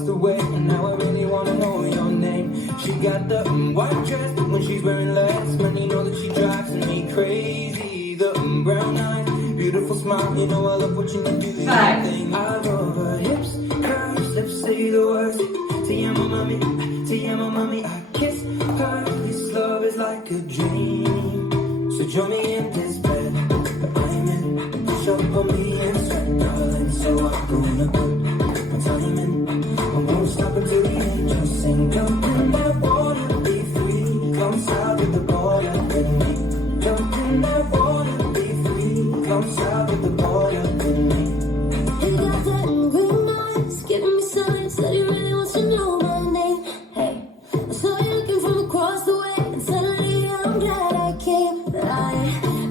across the way, and now I really wanna know your name. She got the white dress when she's wearing less, man, you know that she drives me crazy. The brown eyes, beautiful smile, you know I love watching you do the thing. I love her hips, curves, lips say the words. Te amo mami, I kiss her. This love is like a dream. So join me in this bed, I'm in. Push up on me and sweat, darling. So I'm gonna put my time in. I won't stop until the angels sing. Jump in that water, be free. Come south of the border with me. Jump in that water, be free. Come south of the border with me. He got that green eyes, giving me signs that he really wants to know my name. Hey, I saw you looking from across the way, and suddenly I'm glad I came.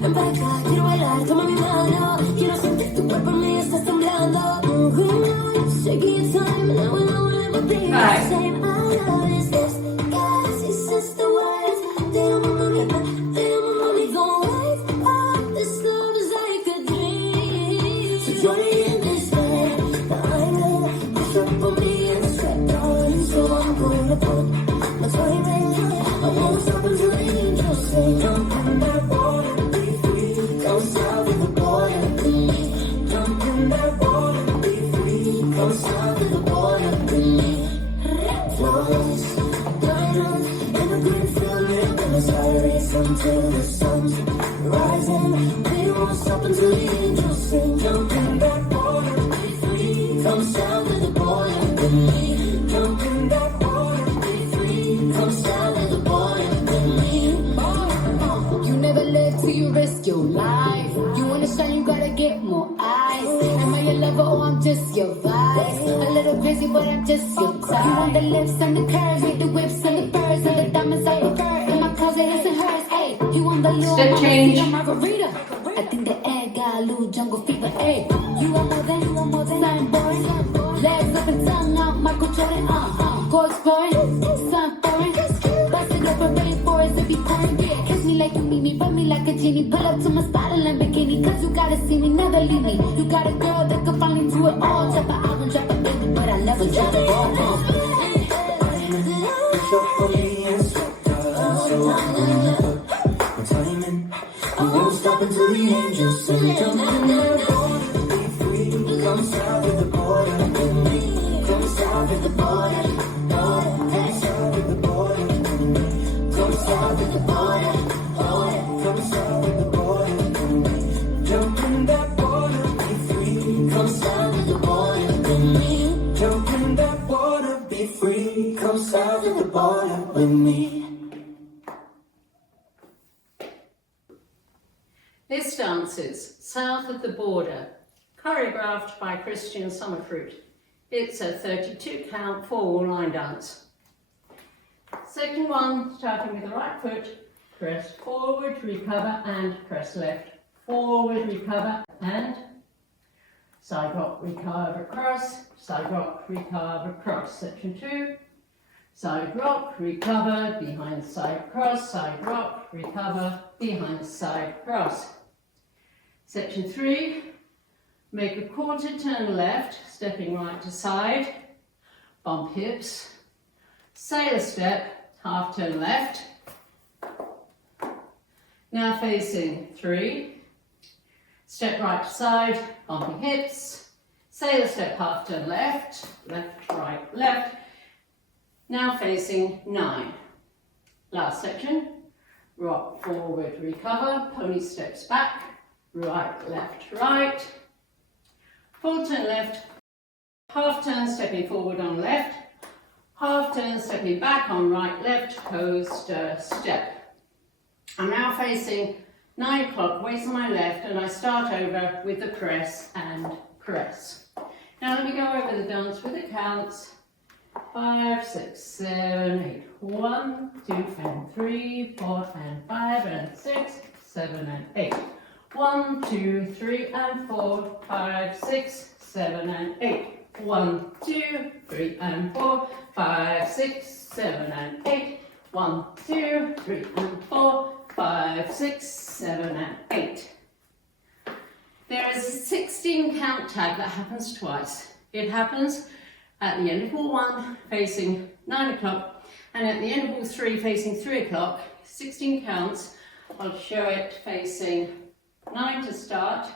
Ven para acá, quiero bailar, toma mi mano. Quiero sentir tu cuerpo en mí, estás temblando. Green eyes, taking your time, and now I know never be the same. I noticed this, guys, he says the words. They amo mami, don't wait up. This love is like a dream. So join me in this bed, I'm in. Push up on me and sweat, darling. So I'm gonna put my time in. I won't stop until the angels say, jump in that water, be free. Come south of the border with me. Jump in that water, be free. Come south of the border with me. Flowers, diamonds, and a green field in Buenos Aires until the sun's rising. We won't stop until the angels sing. Jump in that water, be free. Come south of the border with me. Jump in that water, be free. Come south of the border with me. You never live till you risk your life. You wanna shine, you gotta get more eyes. Am I your lover or I'm just your vibe? A little crazy, but I'm just your type. You want the lips and the curves, with the whips and the birds and the diamonds I prefer. In my closet, his and hers. Hey, you want the little Step change. margarita? I think the air got a little jungle fever. Hey, you want more than I'm born. Legs up and tongue out, Michael Jordan. Cold scoring, sun foreign. Bust it up and ready for it to be pouring. Kiss me like you need me, rub me like a genie. Pull up to my spot in Lamborghini, cause you gotta see me, never leave me. You got a girl that can finally do it all. Drop an album, drop a baby, but I never drop the ball. Push up on me and sweat, darling. So I'm gonna put my time in. I won't stop until the angels sing. Jump in that water, be free. Come south of the border with me. Come south of the border, come south of the border with me. Come south of the border, come south of the border with me. Jump in that water, be free. Come south of the border with me. Jump in that water, be free. Come south of the border with me. This dance is South of the Border, choreographed by Christian Summerfruit. It's a 32 count 4-wall line dance. Section 1, starting with the right foot, press forward, recover and press left. Forward, recover and side rock, recover, cross, side rock, recover, cross. Section 2, side rock, recover, behind side cross, side rock, recover, behind side cross. Section 3, make a quarter turn left, stepping right to side, bump hips, sailor step, half turn left. Now facing 3, step right to side, bumping hips, sailor step, half turn left, left, right, left. Now facing 9. Last section, rock forward, recover, pony steps back, right, left, right, full turn left, half turn stepping forward on left, half turn stepping back on right, left, coaster step. I'm now facing 9 o'clock, waist on my left, and I start over with the press and press. Now let me go over the dance with the counts. 5, 6, 7, 8. 1, 2, and 3, 4, and 5, and 6, 7, and 8. 1, 2, 3, and 4, 5, 6, 7, and 8. 1, 2, 3, and 4, 5, 6, 7, and 8. 1, 2, 3, and 4, 5, 6, 7, and 8. There is a 16 count tag that happens twice. It happens At the end of wall 1, facing 9 o'clock, and at the end of wall 3, facing 3 o'clock, 16 counts. I'll show it facing 9 to start.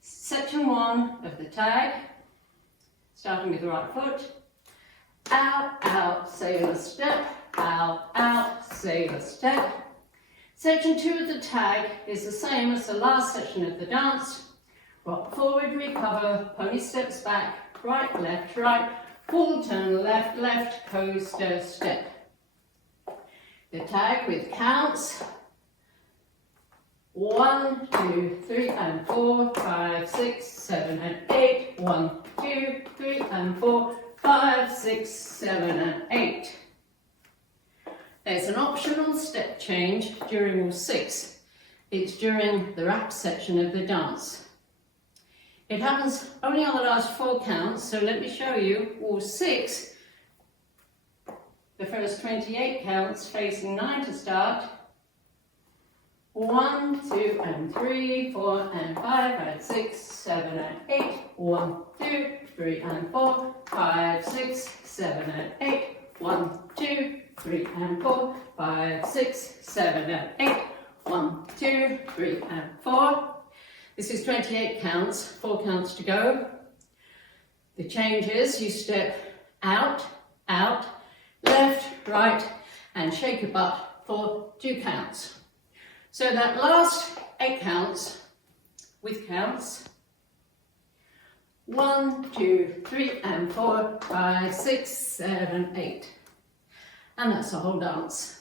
Section 1 of the tag, starting with the right foot. Out, out, sailor step, out, out, sailor step. Section 2 of the tag is the same as the last section of the dance. Rock forward, recover, pony steps back, right, full turn, left, left, coaster, step. The tag with counts. 1, 2, 3 and 4, 5, 6, 7 and 8. 1, 2, 3 and 4, 5, 6, 7 and 8. There's an optional step change during wall 6. It's during the rap section of the dance. It happens only on the last 4 counts, so let me show you wall 6. The first 28 counts facing 9 to start. 1, 2 and 3, 4 and 5 and 6, 7 and 8. 1, 2, 3 and 4, 5, 6, 7 and 8. 1, 2, 3 and 4, 5, 6, 7 and 8. 1, 2, 3 and 4. This is 28 counts, 4 counts to go. The change is you step out, out, left, right, and shake your butt for 2 counts. So that last 8 counts with counts. 1, 2, 3 and 4, 5, 6, 7, 8. And that's the whole dance.